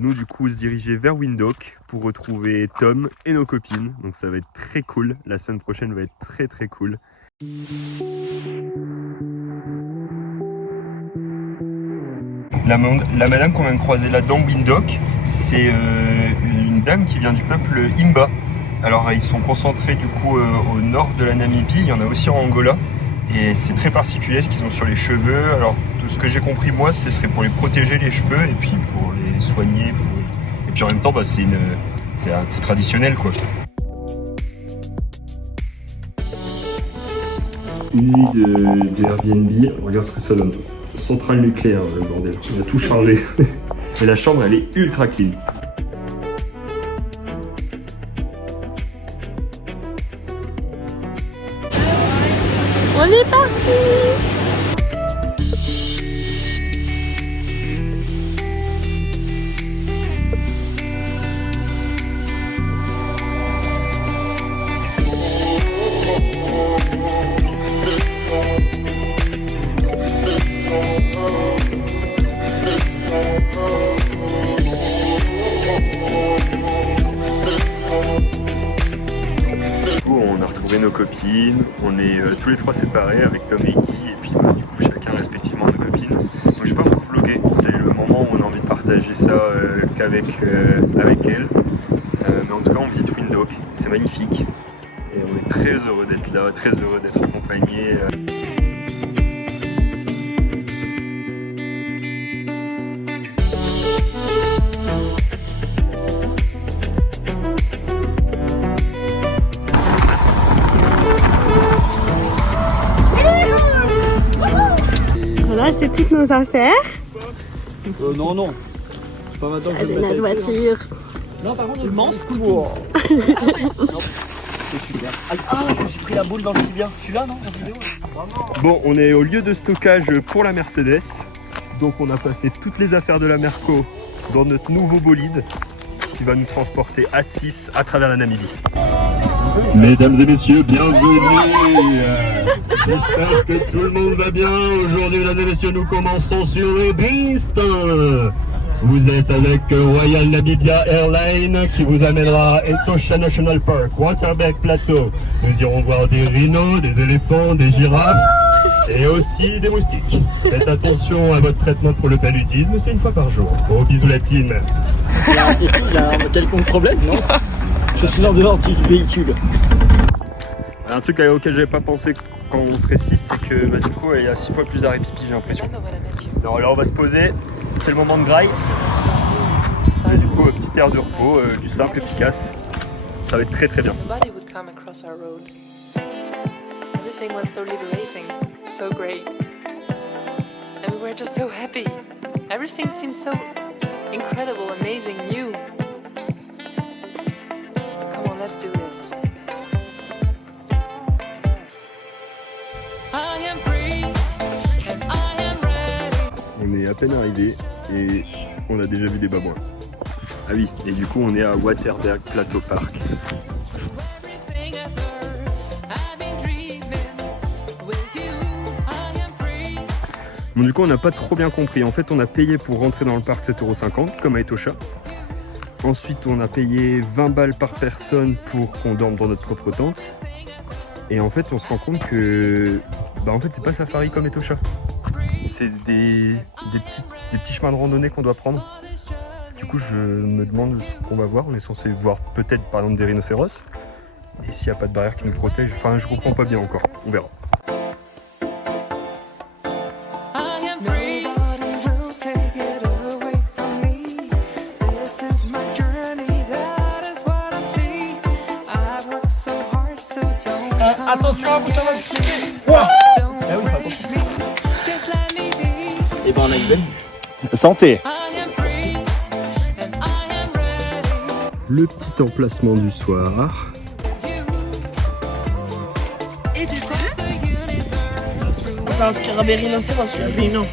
nous du coup se diriger vers Windhoek pour retrouver Tom et nos copines. Donc ça va être très cool. La semaine prochaine va être très très cool. La madame qu'on vient de croiser là dans Windhoek, c'est une dame qui vient du peuple Imba. Alors ils sont concentrés du coup au nord de la Namibie, il y en a aussi en Angola. Et c'est très particulier ce qu'ils ont sur les cheveux. Alors tout ce que j'ai compris moi, ce serait pour les protéger les cheveux et puis pour les soigner. Et puis en même temps, bah, c'est traditionnel quoi. Une nuit de Airbnb, regarde ce que ça donne. Centrale nucléaire, le bordel. On a tout chargé. Et la chambre, elle est ultra clean. On est parti! On a retrouvé nos copines, on est tous les trois séparés avec Tom et Guy, et puis du coup chacun respectivement nos copines. Donc je vais pas vous vlogger, c'est le moment où on a envie de partager ça qu'avec avec elles. Mais en tout cas on visite Windhoek, c'est magnifique et on est très heureux d'être là, très heureux d'être accompagnés. Voilà, c'est toutes nos affaires. Non, non. C'est pas maintenant que Ah, je c'est vais notre mettre avec voiture. Non, par contre, immense coup. C'est super. Ah, je me suis pris la boule dans le tibia. Celui-là, non, en vidéo. Bon, on est au lieu de stockage pour la Mercedes, donc on a passé toutes les affaires de la Merco dans notre nouveau bolide qui va nous transporter à 6 à travers la Namibie. Mesdames et messieurs, bienvenue. J'espère que tout le monde va bien. Aujourd'hui, mesdames et messieurs, nous commençons sur le Beast. Vous êtes avec Royal Namibia Airlines qui vous amènera à Etosha National Park, Waterberg Plateau. Nous irons voir des rhinos, des éléphants, des girafes et aussi des moustiques. Faites attention à votre traitement pour le paludisme, c'est une fois par jour. Gros bisous la team. Est-ce qu'il y a un quelconque problème, non? Je suis en dehors du véhicule. Un truc auquel j'avais pas pensé quand on serait 6, c'est que bah, du coup il y a 6 fois plus d'arrêts pipi, j'ai l'impression. Alors là on va se poser, c'est le moment de graille. Et du coup petit air de repos, du simple, efficace. Ça va être très très bien. Everything was so liberating, so great. And we were just so happy. Everything seemed so incredible, amazing, new. Come on, let's do this. On est à peine arrivé et on a déjà vu des babouins. Ah oui, et du coup on est à Waterberg Plateau Park. Bon, du coup on n'a pas trop bien compris. En fait on a payé pour rentrer dans le parc 7,50 € comme à Etosha. Ensuite on a payé 20 balles par personne pour qu'on dorme dans notre propre tente. Et en fait on se rend compte que bah en fait c'est pas safari comme Etosha. C'est des petits chemins de randonnée qu'on doit prendre. Du coup je me demande ce qu'on va voir. On est censé voir peut-être par exemple des rhinocéros. Et s'il n'y a pas de barrière qui nous protège, enfin je comprends pas bien encore, on verra. Attention à vous, ça va se piquer. Eh oui, fais attention. Et ben on a une belle. Santé. Le petit emplacement du soir. Et du coup, c'est un scarabée rhinocéros, celui-là. Non.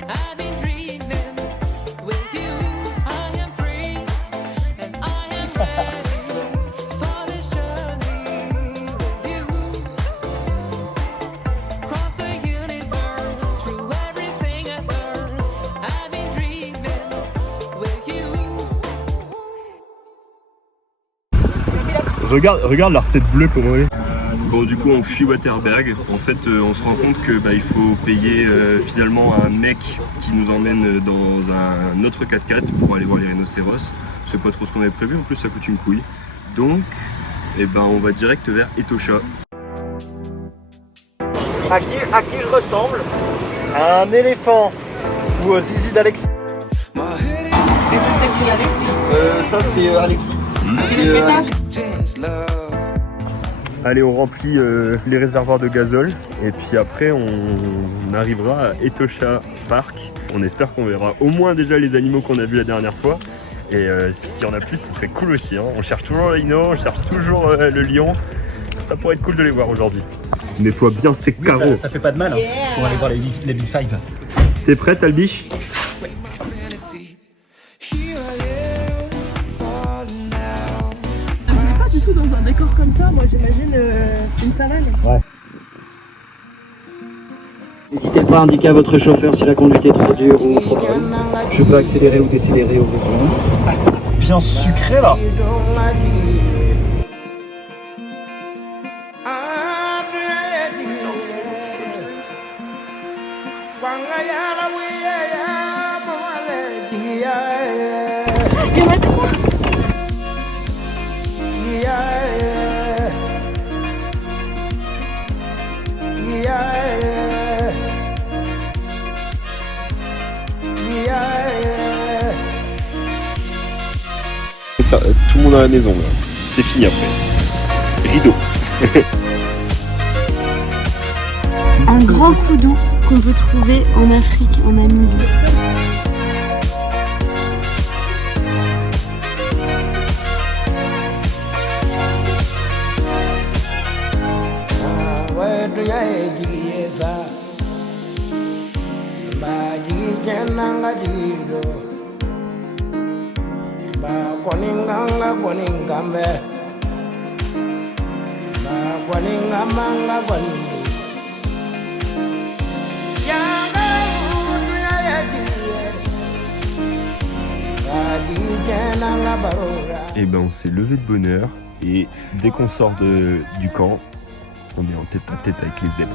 Regarde leur tête bleue comment elle est. Bon, du coup on fuit Waterberg. En fait on se rend compte que il faut payer finalement un mec qui nous emmène dans un autre 4x4 pour aller voir les rhinocéros. C'est pas trop ce qu'on avait prévu, en plus ça coûte une couille. Donc on va direct vers Etosha. À qui je ressemble? À un éléphant ou au zizi d'Alexis? Ça c'est Alexis. Allez, on remplit les réservoirs de gazole et puis après on arrivera à Etosha Park. On espère qu'on verra au moins déjà les animaux qu'on a vus la dernière fois. Et s'il y en a plus, ce serait cool aussi. Hein. On cherche toujours le rhino, on cherche toujours le lion. Ça pourrait être cool de les voir aujourd'hui. Mets-toi bien ces carreaux. Ça fait pas de mal hein, pour aller voir les Big Five. T'es prête, Albiche? Pas du tout dans un décor comme ça, moi j'imagine une savane. Ouais. N'hésitez pas à indiquer à votre chauffeur si la conduite est trop dure ou trop bonne. Je peux accélérer ou décélérer au besoin. Bien sucré là. Tout le monde à la maison là. C'est fini après. Rideau. Un grand koudou qu'on peut trouver en Afrique, en Namibie. Et on s'est levé de bonne heure et dès qu'on sort du camp, on est en tête à tête avec les zèbres.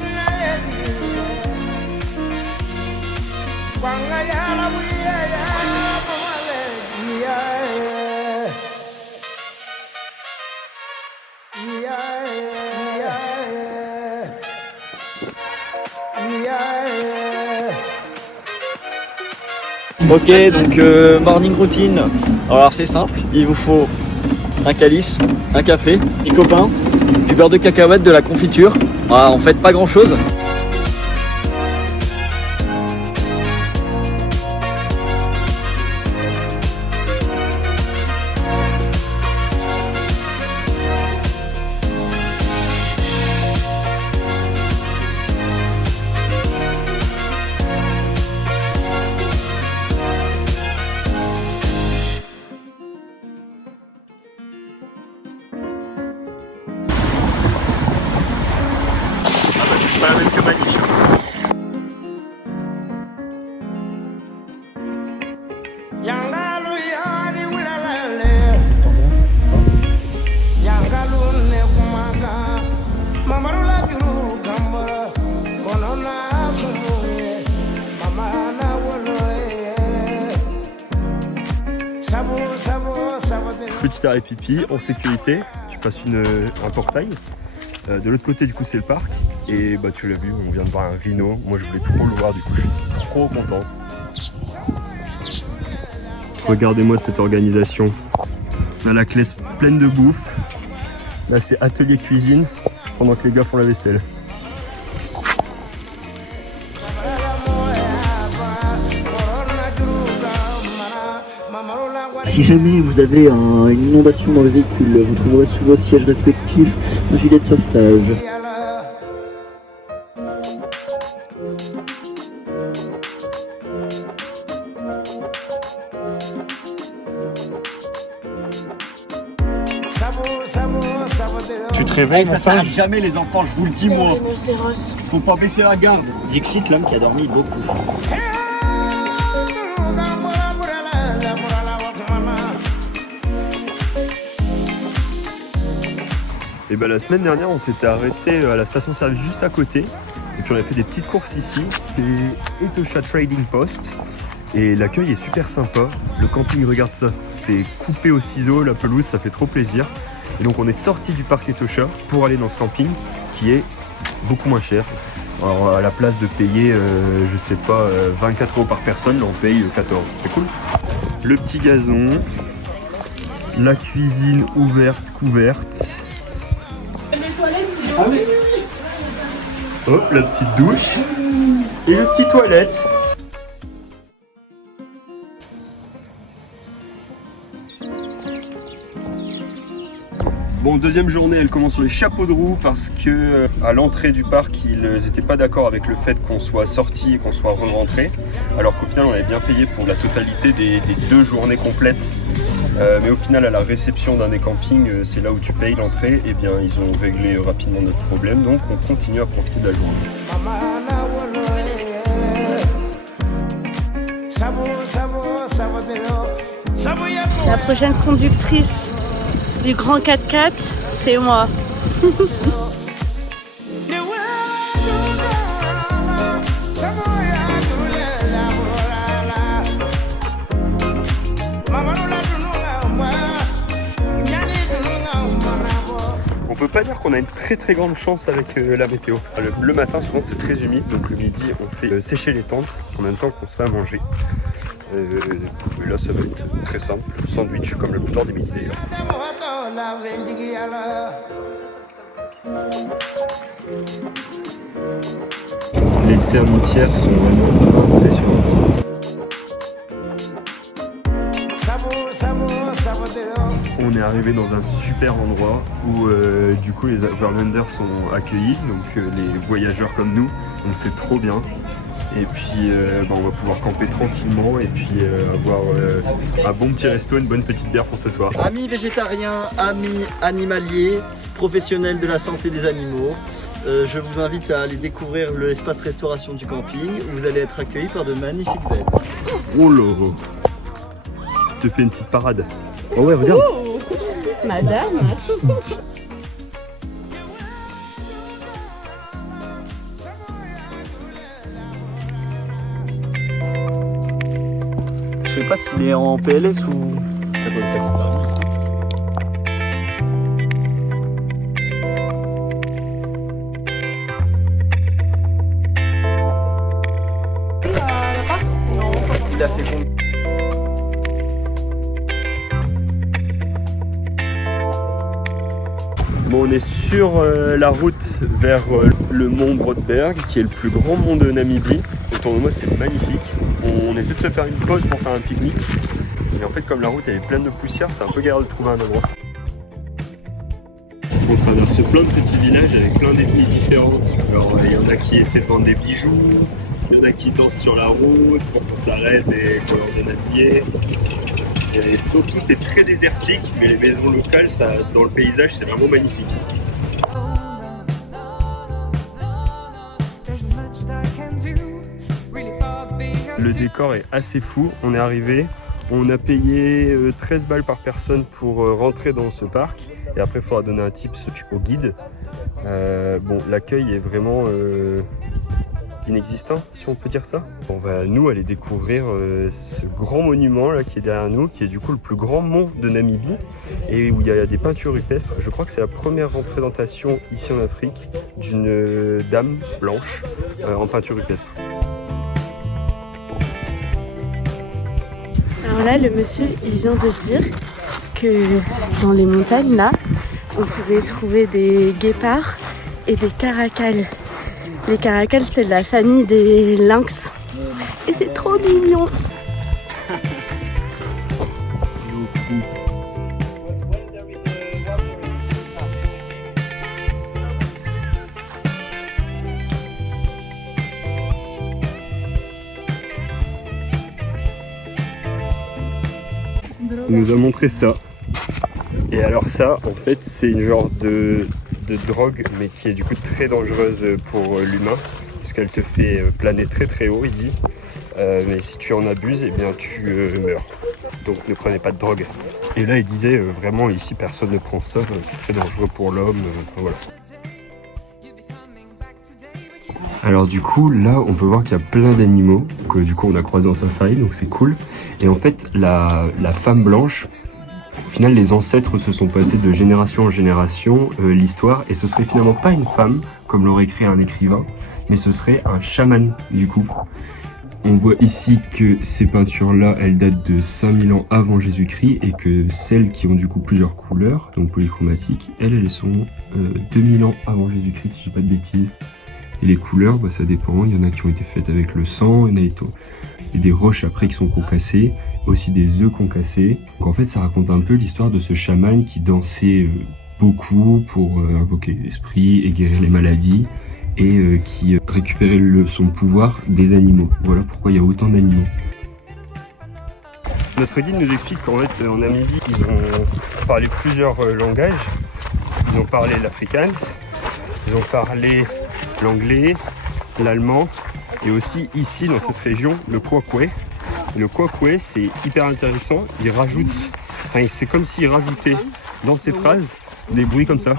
Ok, donc morning routine. Alors c'est simple, il vous faut un calice, un café, des copains, du beurre de cacahuète, de la confiture. Ah, en fait pas grand chose. C'est pas la même que Maniche. Petit arrêt pipi en sécurité, tu passes un portail. De l'autre côté du coup c'est le parc et tu l'as vu, on vient de voir un rhino. Moi je voulais trop le voir, du coup je suis trop content. Regardez-moi cette organisation. Là la classe pleine de bouffe. Là c'est atelier cuisine pendant que les gars font la vaisselle. Si jamais vous avez une inondation dans le véhicule, vous trouverez sous vos sièges respectifs un gilet de sauvetage. Tu te réveilles, ça s'arrête jamais les enfants, je vous le dis moi. Rhinocéros. Faut pas baisser la garde. Dixit, l'homme qui a dormi beaucoup. Et ben la semaine dernière, on s'était arrêté à la station-service juste à côté. Et puis on a fait des petites courses ici. C'est Etosha Trading Post. Et l'accueil est super sympa. Le camping, regarde ça, c'est coupé au ciseau, la pelouse, ça fait trop plaisir. Et donc on est sorti du parc Etosha pour aller dans ce camping qui est beaucoup moins cher. Alors à la place de payer, je sais pas, 24 € par personne, là on paye 14. C'est cool. Le petit gazon, la cuisine ouverte, couverte. Hop, la petite douche et le petit toilette. Bon, deuxième journée, elle commence sur les chapeaux de roue parce que à l'entrée du parc, ils n'étaient pas d'accord avec le fait qu'on soit sorti et qu'on soit re-rentré. Alors qu'au final, on avait bien payé pour la totalité des 2 journées complètes. Mais au final, à la réception d'un des campings, c'est là où tu payes l'entrée. Et bien, ils ont réglé rapidement notre problème. Donc, on continue à profiter de la journée. La prochaine conductrice du grand 4x4, c'est moi. On peut pas dire qu'on a une très grande chance avec la météo. Le matin, souvent, c'est très humide. Donc, le midi, on fait sécher les tentes en même temps qu'on se fait à manger. Et là, ça va être très simple. Sandwich, comme la plupart des midis d'ailleurs. Les termitières sont vraiment impressionnantes. On est arrivé dans un super endroit où du coup les Overlanders sont accueillis, donc les voyageurs comme nous, donc c'est trop bien. Et puis on va pouvoir camper tranquillement et puis avoir un bon petit resto, une bonne petite bière pour ce soir. Amis végétariens, amis animaliers, professionnels de la santé des animaux, je vous invite à aller découvrir l'espace restauration du camping où vous allez être accueillis par de magnifiques bêtes. Oh là, je te fais une petite parade. Oh ouais, regarde. Oh, madame. Je sais pas s'il est en PLS ou... Il a fait combien? Bon, on est sur la route vers le mont Brodberg, qui est le plus grand mont de Namibie. Autour de moi, c'est magnifique. On essaie de se faire une pause pour faire un pique-nique. Et en fait, comme la route elle est pleine de poussière, c'est un peu galère de trouver un endroit. On traverse plein de petits villages avec plein d'ethnies différentes. Alors, il y en a qui essaient de vendre des bijoux, il y en a qui dansent sur la route, on s'arrête et qu'on leur donne un billet. Et surtout, tout est très désertique, mais les maisons locales, ça, dans le paysage, c'est vraiment magnifique. Le décor est assez fou. On est arrivé, on a payé 13 balles par personne pour rentrer dans ce parc. Et après, il faudra donner un tips au guide. Bon, l'accueil est vraiment inexistant, si on peut dire ça. On va, nous, aller découvrir ce grand monument là qui est derrière nous, qui est du coup le plus grand mont de Namibie et où il y a des peintures rupestres. Je crois que c'est la première représentation ici en Afrique d'une dame blanche en peinture rupestre. Alors là, le monsieur, il vient de dire que dans les montagnes, là, on pouvait trouver des guépards et des caracals. Les caracals, c'est de la famille des lynx. Et c'est trop mignon. On nous a montré ça. Et alors ça, en fait, c'est une genre de drogue, mais qui est du coup très dangereuse pour l'humain, puisqu'elle te fait planer très haut, il dit. mais si tu en abuses, eh bien tu meurs. Donc ne prenez pas de drogue. Et là il disait vraiment ici personne ne prend ça, c'est très dangereux pour l'homme, voilà. Alors du coup là on peut voir qu'il y a plein d'animaux que du coup on a croisé en safari, donc c'est cool. Et en fait la femme blanche, au final les ancêtres se sont passés de génération en génération l'histoire, et ce serait finalement pas une femme comme l'aurait écrit un écrivain, mais ce serait un chaman du coup. On voit ici que ces peintures-là, elles datent de 5000 ans avant Jésus-Christ, et que celles qui ont du coup plusieurs couleurs, donc polychromatiques, elles sont 2000 ans avant Jésus-Christ, si je dis pas de bêtises. Et les couleurs, bah, ça dépend, il y en a qui ont été faites avec le sang, il y en a des roches après qui sont concassées, aussi des œufs concassés. Donc en fait, ça raconte un peu l'histoire de ce chaman qui dansait beaucoup pour invoquer l'esprit et guérir les maladies, et qui récupérait son pouvoir des animaux. Voilà pourquoi il y a autant d'animaux. Notre guide nous explique qu'en fait en Namibie ils ont parlé plusieurs langages. Ils ont parlé l'afrikaans, ils ont parlé l'anglais, l'allemand, et aussi ici dans cette région le kwakwe. Le kwakwe c'est hyper intéressant, c'est comme s'il rajoutait dans ses phrases des bruits comme ça.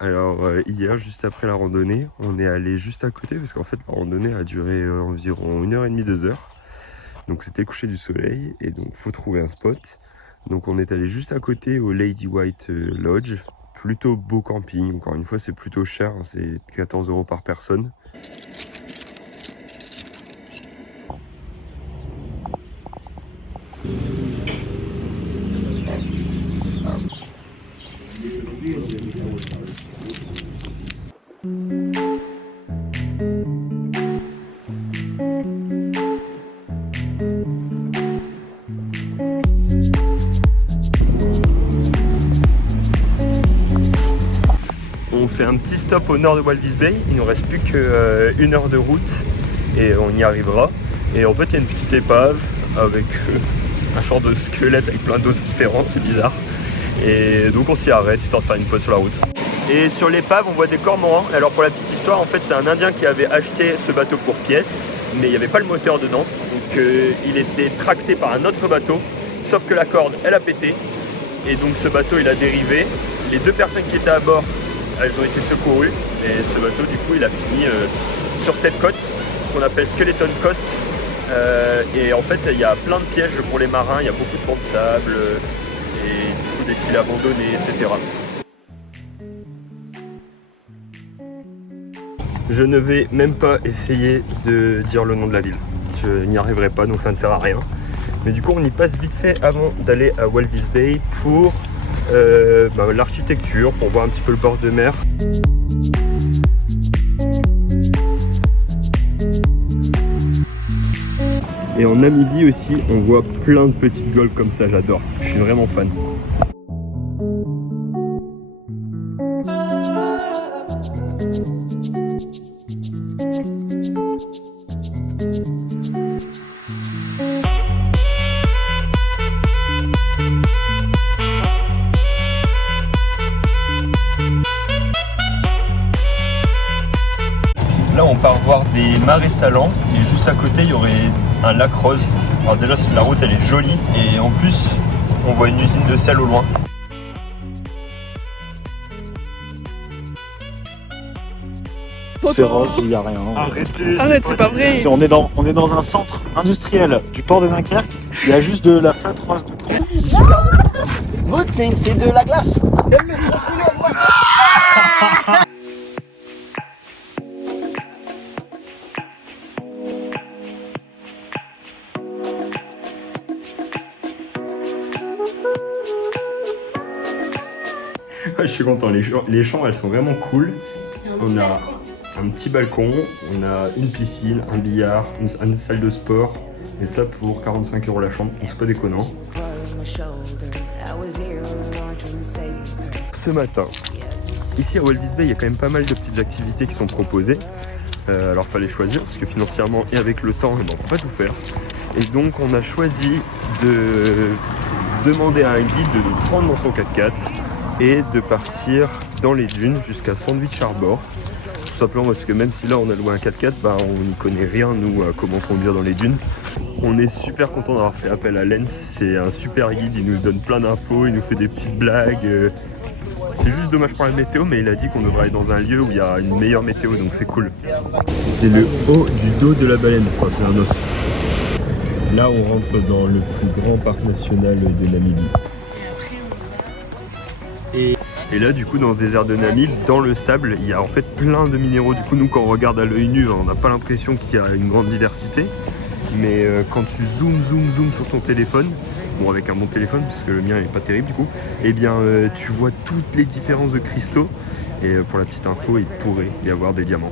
Alors hier, juste après la randonnée, on est allé juste à côté parce qu'en fait la randonnée a duré environ 1h30, 2 heures. Donc c'était le coucher du soleil et donc faut trouver un spot. Donc on est allé juste à côté au Lady White Lodge. Plutôt beau camping, encore une fois c'est plutôt cher, hein, c'est 14 € par personne. On fait un petit stop au nord de Walvis Bay, il nous reste plus qu'1 heure de route et on y arrivera. Et en fait il y a une petite épave avec un genre de squelette avec plein d'os différents, c'est bizarre. Et donc on s'y arrête histoire de faire une pause sur la route. Et sur l'épave on voit des cormorans. Alors pour la petite histoire, en fait c'est un Indien qui avait acheté ce bateau pour pièces, mais il n'y avait pas le moteur dedans, donc il était tracté par un autre bateau, sauf que la corde elle a pété, et donc ce bateau il a dérivé. Les 2 personnes qui étaient à bord, elles ont été secourues, et ce bateau du coup il a fini sur cette côte qu'on appelle Skeleton Coast. Et en fait il y a plein de pièges pour les marins, il y a beaucoup de bancs de sable et du coup des filets abandonnés, etc. Je ne vais même pas essayer de dire le nom de la ville, je n'y arriverai pas donc ça ne sert à rien. Mais du coup on y passe vite fait avant d'aller à Walvis Bay pour l'architecture, pour voir un petit peu le bord de mer. Et en Namibie aussi, on voit plein de petites golfs comme ça, j'adore. Je suis vraiment fan. Là on part voir des marais salants et juste à côté il y aurait un lac rose. Alors déjà la route elle est jolie et en plus on voit une usine de sel au loin. C'est rose, il n'y a rien. Arrêtez, Arrête, c'est pas vrai. On est dans un centre industriel du port de Dunkerque. Il y a juste de la flotte rose de con. C'est de la glace. Je suis content, les chambres elles sont vraiment cool. On a un petit balcon, on a une piscine, un billard, une salle de sport. Et ça pour 45 € la chambre, donc c'est pas déconnant. Ce matin, ici à Walvis Bay, il y a quand même pas mal de petites activités qui sont proposées. Alors fallait choisir parce que financièrement et avec le temps, on ne peut pas tout faire. Et donc on a choisi de demander à un guide de nous prendre dans son 4x4 et de partir dans les dunes jusqu'à Sandwich Harbour. Tout simplement parce que même si là on a loué un 4x4, bah, on n'y connaît rien nous à comment conduire dans les dunes. On est super content d'avoir fait appel à Lens, c'est un super guide, il nous donne plein d'infos, il nous fait des petites blagues. C'est juste dommage pour la météo, mais il a dit qu'on devrait aller dans un lieu où il y a une meilleure météo, donc c'est cool. C'est le haut du dos de la baleine, quoi, c'est un os. Là on rentre dans le plus grand parc national de Namibie. Et là du coup dans ce désert de Namib, dans le sable, il y a en fait plein de minéraux. Du coup nous quand on regarde à l'œil nu, on n'a pas l'impression qu'il y a une grande diversité. Mais quand tu zoom sur ton téléphone, bon avec un bon téléphone parce que le mien n'est pas terrible du coup, et bien tu vois toutes les différences de cristaux. Et pour la petite info, il pourrait y avoir des diamants.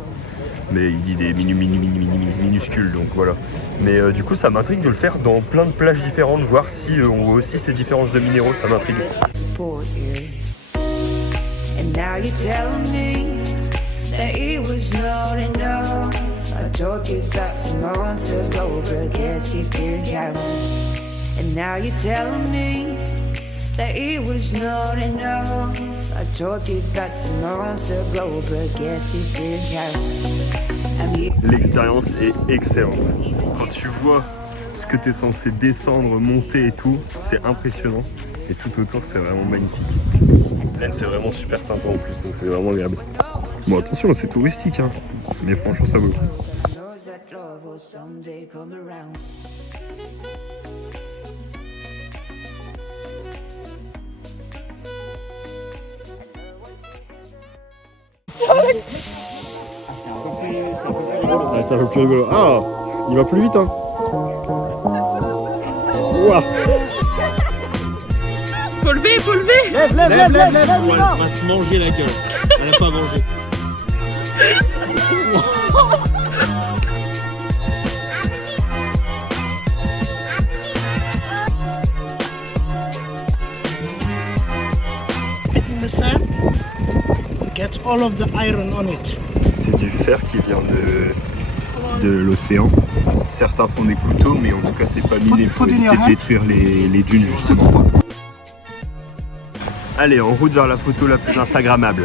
Mais il dit des minuscules, donc voilà. Mais du coup ça m'intrigue de le faire dans plein de plages différentes, voir si on voit aussi ces différences de minéraux, ça m'intrigue. And now you're telling me that it was not enough. I told you that some months ago, but guess you didn't count. And now you're telling me that it was not enough. I told you that some months ago, but guess you didn't count. L'expérience est excellente. Quand tu vois ce que tu es censé descendre, monter et tout, c'est impressionnant. Et tout autour, c'est vraiment magnifique. Lens, c'est vraiment super sympa en plus, donc c'est vraiment agréable. Bon, attention, c'est touristique, hein. Mais franchement, ça vaut le coup. Ah, c'est un peu plus rigolo. Ah, il va plus vite, hein. Ouah. Faut lever, faut lever. Lève. Elle va se manger la gueule. Elle a pas mangé. In the sand, get all of the iron on it. C'est du fer qui vient de l'océan. Certains font des couteaux, mais en tout cas c'est pas miné pour éviter de détruire les dunes justement. Allez, en route vers la photo la plus instagrammable.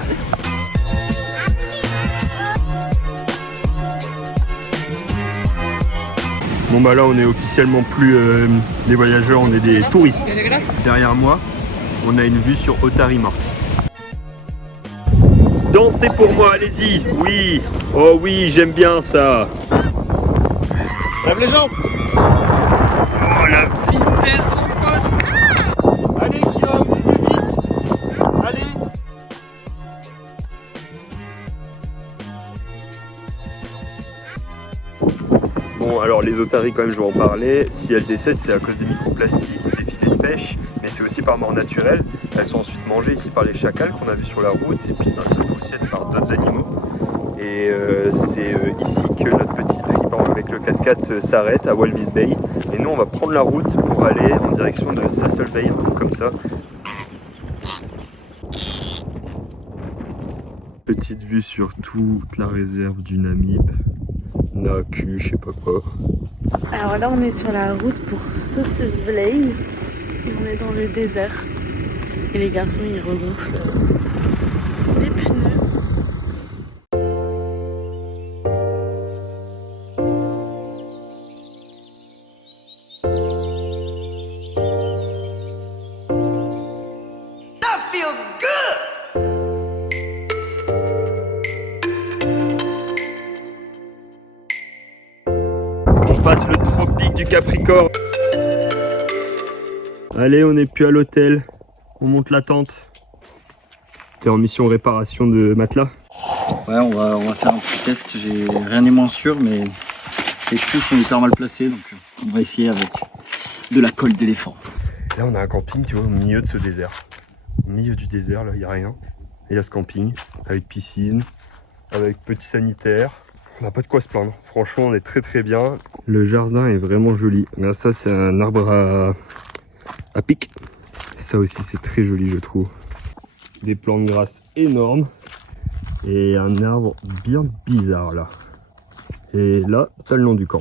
Bon bah là on est officiellement plus des voyageurs, on est des touristes. Derrière moi, on a une vue sur Otari morte. Dansez pour moi, allez-y. Oui, oh oui, j'aime bien ça. Lève les jambes. Oh la vitesse mon pote. Allez Guillaume, plus vite. Allez. Bon alors les otaries quand même je vais en parler. Si elles décèdent c'est à cause des microplastiques ou des filets de pêche. Mais c'est aussi par mort naturelle. Elles sont ensuite mangées ici par les chacals qu'on a vu sur la route. Et puis ça peut aussi être par d'autres animaux. Et c'est ici que notre petit trip avec le 4x4 s'arrête à Walvis Bay. Et nous on va prendre la route pour aller en direction de Sassel Bay, un truc comme ça. Petite vue sur toute la réserve du Namib. Naku, je sais pas quoi. Alors là on est sur la route pour Sassel Bay. On est dans le désert. Et les garçons ils regonflent les pneus. On passe le tropique du Capricorne. Allez, on n'est plus à l'hôtel. On monte la tente. T'es en mission réparation de matelas? Ouais, on va faire un petit test. J'ai rien n'est moins sûr, mais les trous sont hyper mal placés, donc on va essayer avec de la colle d'éléphant. Là, on a un camping, tu vois, au milieu de ce désert. au milieu du désert, là, il n'y a rien. Et il y a ce camping, avec piscine, avec petit sanitaire. On n'a pas de quoi se plaindre. Franchement, on est très très bien. Le jardin est vraiment joli. Là, ça, c'est un arbre à pic. Ça aussi, c'est très joli, je trouve. Des plantes grasses énormes. Et un arbre bien bizarre, là. Et là, t'as le nom du camp.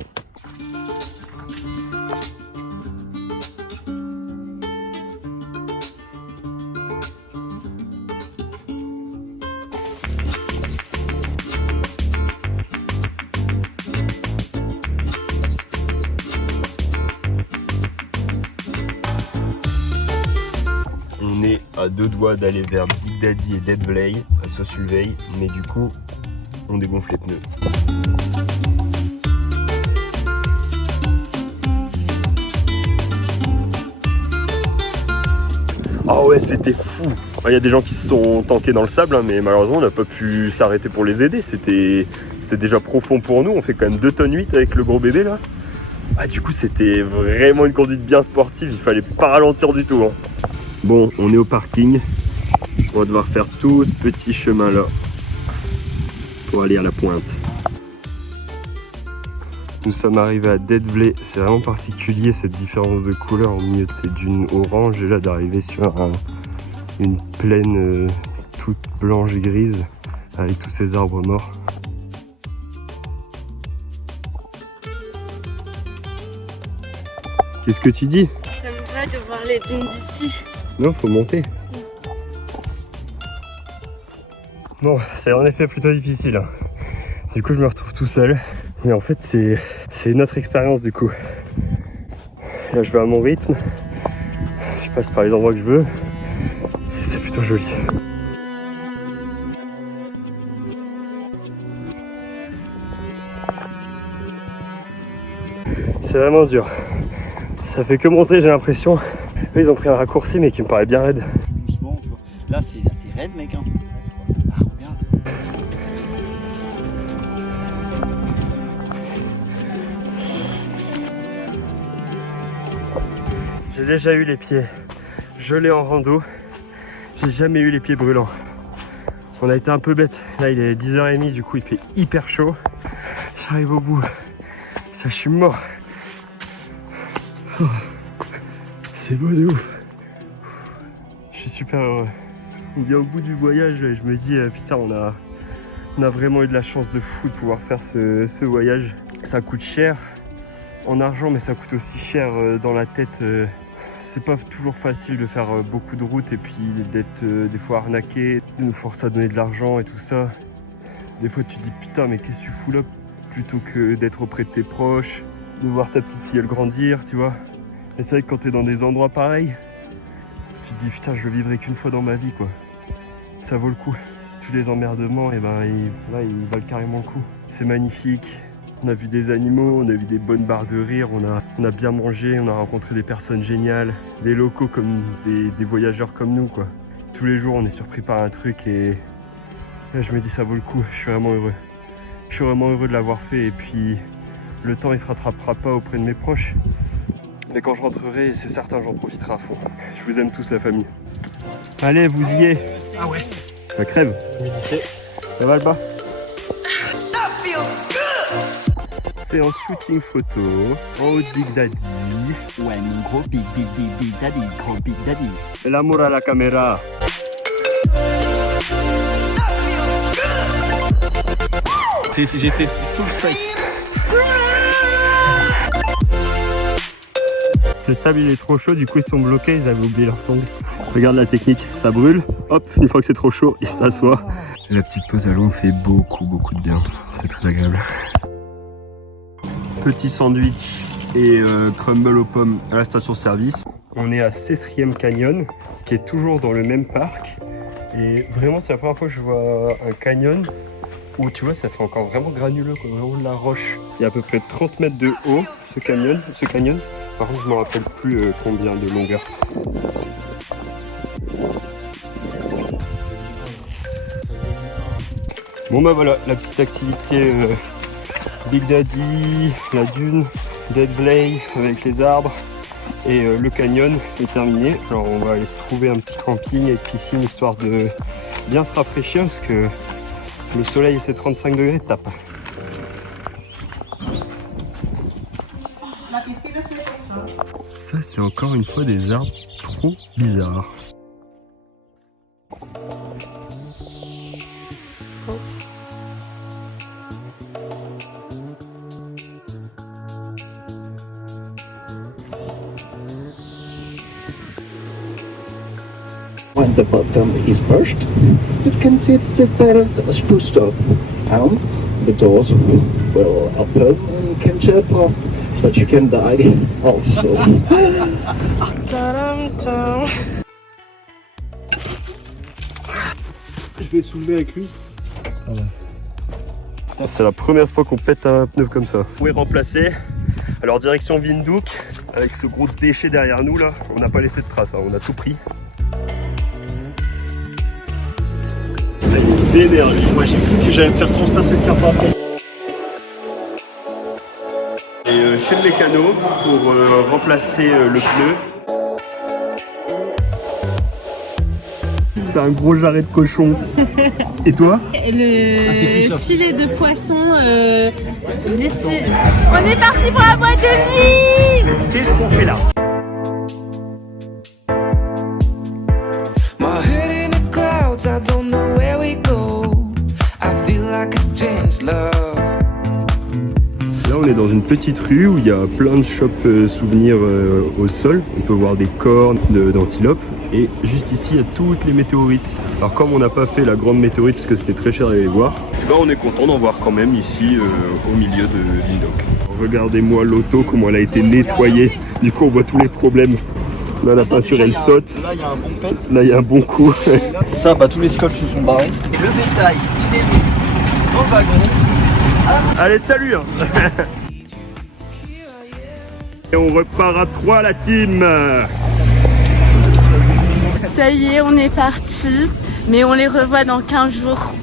On est à 2 doigts d'aller vers Big Daddy et Dead Vley à Sausulveil, mais du coup, on dégonfle les pneus. Ah ouais, c'était fou. Il y a des gens qui se sont tankés dans le sable, hein, mais malheureusement, on n'a pas pu s'arrêter pour les aider. C'était déjà profond pour nous. On fait quand même 2,8 tonnes avec le gros bébé là. Ah, du coup, c'était vraiment une conduite bien sportive. Il fallait pas ralentir du tout. Hein. Bon, on est au parking. On va devoir faire tout ce petit chemin là pour aller à la pointe. Nous sommes arrivés à Dead Vley. C'est vraiment particulier cette différence de couleur au milieu de ces dunes orange et là d'arriver sur une plaine toute blanche et grise avec tous ces arbres morts. Qu'est-ce que tu dis? Ça me va de voir les dunes d'ici. Non, faut monter. Bon, c'est en effet plutôt difficile. Du coup, je me retrouve tout seul. Mais en fait, c'est une autre expérience du coup. Là, je vais à mon rythme. Je passe par les endroits que je veux. Et c'est plutôt joli. C'est vraiment dur. Ça fait que monter, j'ai l'impression. Eux, ils ont pris un raccourci, mais qui me paraît bien raide. Doucement, tu vois. Là, c'est raide, mec. Hein. Ah, regarde. J'ai déjà eu les pieds gelés en rando. J'ai jamais eu les pieds brûlants. On a été un peu bête. Là, il est 10h30, du coup, il fait hyper chaud. J'arrive au bout. Ça, je suis mort. Oh, c'est beau de ouf. Je suis super heureux. On vient au bout du voyage et je me dis putain, on a vraiment eu de la chance de fou de pouvoir faire ce voyage. Ça coûte cher en argent, mais ça coûte aussi cher dans la tête. C'est pas toujours facile de faire beaucoup de routes et puis d'être des fois arnaqué, de nous forcer à donner de l'argent et tout ça. Des fois tu te dis putain, mais qu'est-ce que tu fous là, plutôt que d'être auprès de tes proches, de voir ta petite fille grandir, tu vois. Et c'est vrai que quand t'es dans des endroits pareils, tu te dis putain, je le vivrai qu'une fois dans ma vie, quoi. Ça vaut le coup. Tous les emmerdements, et ben ils valent carrément le coup. C'est magnifique. On a vu des animaux, on a vu des bonnes barres de rire, on a bien mangé, on a rencontré des personnes géniales, des locaux comme des voyageurs comme nous, quoi. Tous les jours, on est surpris par un truc et là, je me dis ça vaut le coup. Je suis vraiment heureux. Je suis vraiment heureux de l'avoir fait et puis le temps il se rattrapera pas auprès de mes proches. Mais quand je rentrerai, c'est certain, j'en profiterai à fond. Je vous aime tous, la famille. Allez, vous y êtes. Ah ouais. Ça crève. Ça va le bas? C'est en shooting photo, en haut de Big Daddy. Ouais, mon gros Big Daddy, gros Big Daddy. Et l'amour à la caméra. J'ai fait full face. Le sable il est trop chaud, du coup ils sont bloqués, ils avaient oublié leur tongue. Regarde la technique, ça brûle, hop, une fois que c'est trop chaud, ils s'assoient. La petite pause à l'eau fait beaucoup de bien, c'est très agréable. Petit sandwich et crumble aux pommes à la station-service. On est à Sestrième Canyon, qui est toujours dans le même parc. Et vraiment c'est la première fois que je vois un canyon où tu vois ça fait encore vraiment granuleux, quoi, vraiment de la roche. Il y a à peu près 30 mètres de haut ce canyon. Par contre je ne me rappelle plus combien de longueur. Bon bah voilà, la petite activité Big Daddy, la dune, Dead Vley avec les arbres Et le canyon est terminé. Alors on va aller se trouver un petit camping avec piscine histoire de bien se rafraîchir parce que le soleil c'est 35 degrés tape. Ça c'est encore une fois des arbres trop bizarres. When the bottom is burst, you can see the separate spruce off. And the doors will open and you can jump off, but you can die also. Je vais soulever avec lui. C'est la première fois qu'on pète un pneu comme ça. Vous pouvez remplacer. Alors direction Windhoek, avec ce gros déchet derrière nous là, on n'a pas laissé de traces, hein, on a tout pris. On a mis d'énergie. Moi j'ai cru que j'allais me faire transpercer le carpenter. Et chez le mécano pour remplacer le pneu. C'est un gros jarret de cochon. Et toi? Le filet de poisson d'ici. On est parti pour la boîte de nuit. Qu'est-ce qu'on fait là? My head in the clouds, I don't know where we go. I feel like a strange love. Là on est dans une petite rue où il y a plein de shops souvenirs au sol. On peut voir des cornes d'antilopes. Et juste ici il y a toutes les météorites. Alors comme on n'a pas fait la grande météorite parce que c'était très cher d'aller les voir, on est content d'en voir quand même ici au milieu de Windhoek. Regardez-moi l'auto, comment elle a été nettoyée. Du coup on voit tous les problèmes. Là la peinture elle saute. Là il y a un bon pet. Là il y a un bon coup. Ça, bah tous les scotch se sont barrés. Et le bétail, il est mis dans le wagon. Allez salut hein. Et on repart à 3 la team. Ça y est, on est parti, mais on les revoit dans 15 jours.